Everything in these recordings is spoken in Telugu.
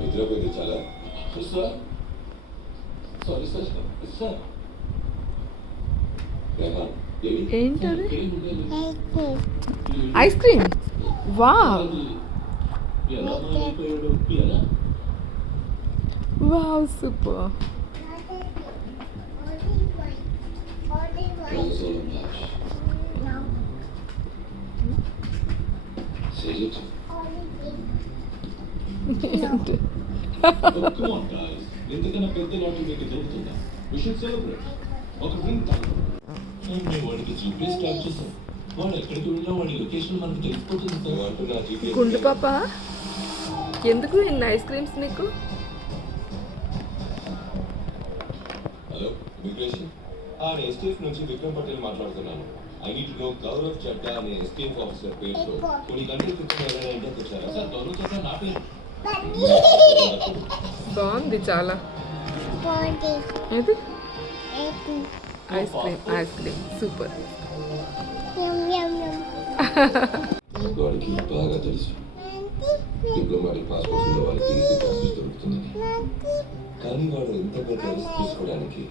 నిద్రపోయింది చాలా. సార్ సారీ సార్ సార్ ఏంటది? Ice cream. Wow wow super. ఎందుకన్నా పెద్ద లాటరీ మీకు దొరుకుతుందా? We should celebrate. ఒక డ్రింక్ తాగుతాం. వాడికి జీపీఎస్ ట్రాక్ చేస్తాం. వాడు ఎక్కడికి వెళ్ళినా వాడి లొకేషన్ మనకు తెలిసిపోతుంది. గుండు పాప, ఎందుకు ఇన్ని ఐస్ క్రీమ్స్ నీకు? హలో ఇమిగ్రేషన్, ఎస్టీఎఫ్ నుంచి విక్రమ్ పటేల్ మాట్లాడుతున్నాను. I need to know Gaurav Chadda అనే ఎస్టీఎఫ్ ఆఫీసర్ పేరుతో కొన్ని గంటల క్రితం ఎవరైనా ఇంటికి వచ్చారా? సార్ గౌరవ్ చడ్డా నా పేరు. బాగుంది చాలా. ఏది? Ice cream. Ice cream super. వాడికి బాగా తెలుసు డిప్లొమాటిక్ పాస్పోర్ట్ ఉన్న వాళ్ళకి ఈజీ పాస్పోర్ట్ దొరుకుతుందని. కానీ వాడు ఎంత పెద్ద రిస్క్ తీసుకోవడానికి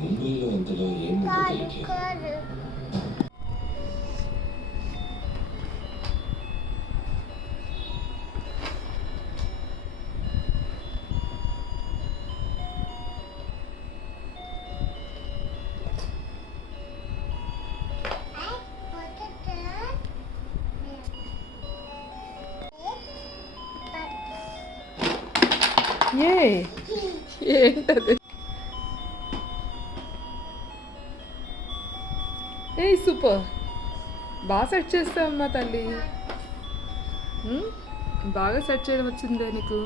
ముంబైలో ఎంతలో ఏముందో తెలియట్లేదు. ఏంటది? ఏ సూపర్, బాగా సెట్ చేస్తావమ్మా తల్లి. బాగా సెట్ చేయడం వచ్చిందే నీకు.